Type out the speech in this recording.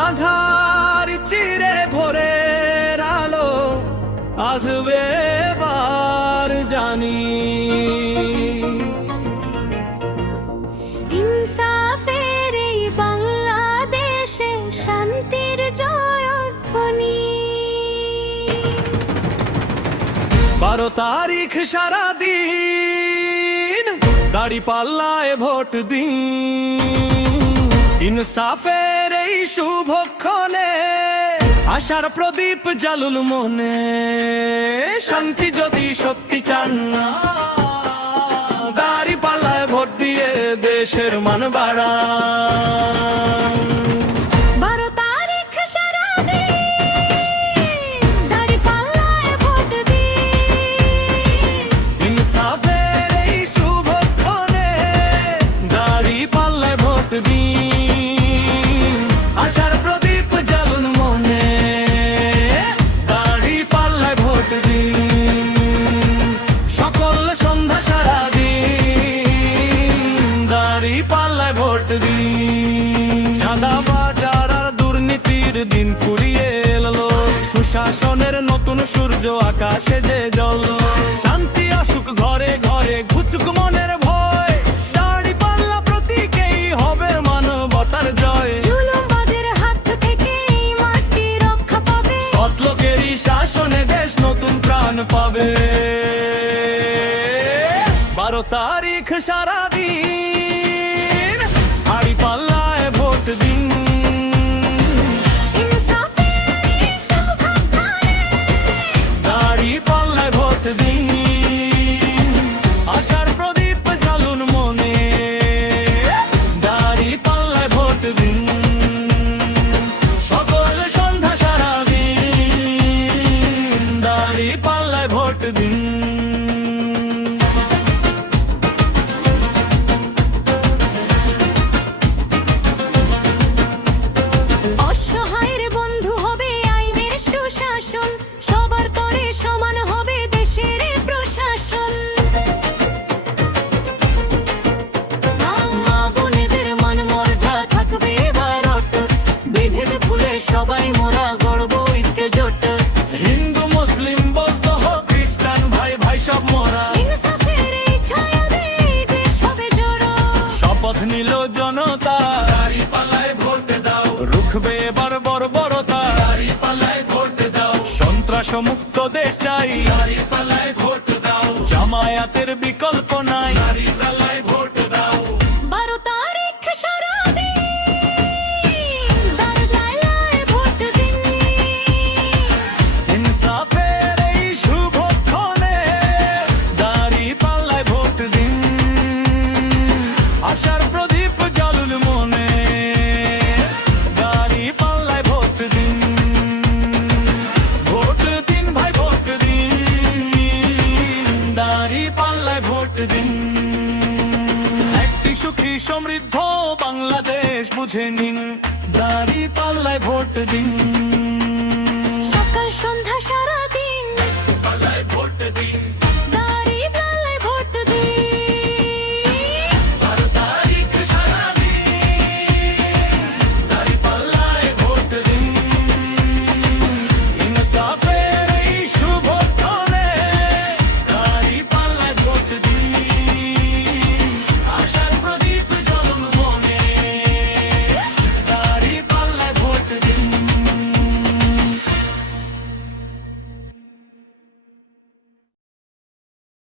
আধার চিরে ভোরের আলো আসবে বার জানি। ইনসাফের এই বাংলাদেশে শান্তির জয়ধ্বনি। 12 তারিখ সারাদিন দাঁড়িপাল্লায় ভোট দিন। ইনসাফের এই শুভক্ষণে আশার প্রদীপ জ্বালুল মনে। শান্তি যদি সত্যি চান না, দাঁড়িপাল্লায় ভোট দিয়ে দেশের মান বাড়ান। 12 তারিখ সারাদিন দাঁড়িপাল্লায় ভোট দিন। ইনসাফের এই শুভক্ষণে দাঁড়িপাল্লায় ভোট দিন। আশার প্রদীপ জ্বালুন মনে, দাঁড়িপাল্লায় ভোট দিন। সকল সন্ধ্যা সারাদিন দাঁড়িপাল্লায় ভোট দিন। চাঁদাবাজার আর দুর্নীতির দিন ফুরিয়ে এলো, সুশাসনের নতুন সূর্য আকাশে যে জল। শান্তি আসুক ঘরে ঘরে, ঘুচুক মনের ভয়, দাঁড়িপাল্লা প্রতীকেই হবে মানবতার জয়। জুলুমবাজের হাত থেকে এই মাটি রক্ষা পাবে, সৎ লোকেরই শাসনে দেশ নতুন প্রাণ পাবে। 12 তারিখ সারাদিন দাঁড়িপাল্লায় ভোট দিন। ইনসাফের এই শুভক্ষণে দাঁড়িপাল্লায় ভোট দিন। আশার প্রদীপ জ্বালুন মনে, দাঁড়িপাল্লায় ভোট দিন। সকল সন্ধ্যা সারাদিন দাঁড়িপাল্লায় ভোট দিন। অসহায়ের বন্ধু হবে আইনের সুশাসন, সবার তরে সমান হবে দেশের প্রশাসন। মা বোনেদের মান মর্যাদা থাকবে এবার অটুট, বিভেদ ভুলে সবাই মোরা গর্ব ঐক্যে জোট। হিন্দু মুসলিম বৌদ্ধ হোক খ্রিস্টান, ভাই ভাই সব মোরা। ইনসাফের এই ছায়াতে এই দেশ হবে জোড়ো। শপথ নিল জনতা, দাঁড়িপাল্লায় ভোট দাও। রুখবে এবার বর্বরতা, দাঁড়িপাল্লায় ভোট দাও। সন্ত্রাস মুক্ত দেশ চাই, দাঁড়িপাল্লায় ভোট দাও। জামায়াতের বিকল্প নাই, দাঁড়িপাল্লায় ভোট দাও। 12 তারিখ সারাদিন দাঁড়িপাল্লায় ভোট দিন। ইনসাফের এই শুভক্ষণে দাঁড়িপাল্লায় ভোট দিন। আশার প্রদীপ জ্বালুল মনে, দাঁড়িপাল্লায় ভোট দিন। ভোট দিন ভাই ভোট দিন, দাঁড়িপাল্লায় ভোট দিন। একটি সুখী সমৃদ্ধ বাংলাদেশ বুঝে নিন, দাঁড়িপাল্লায় ভোট দিন। সকাল সন্ধ্যা সারাদিন পাল্লায় ভোট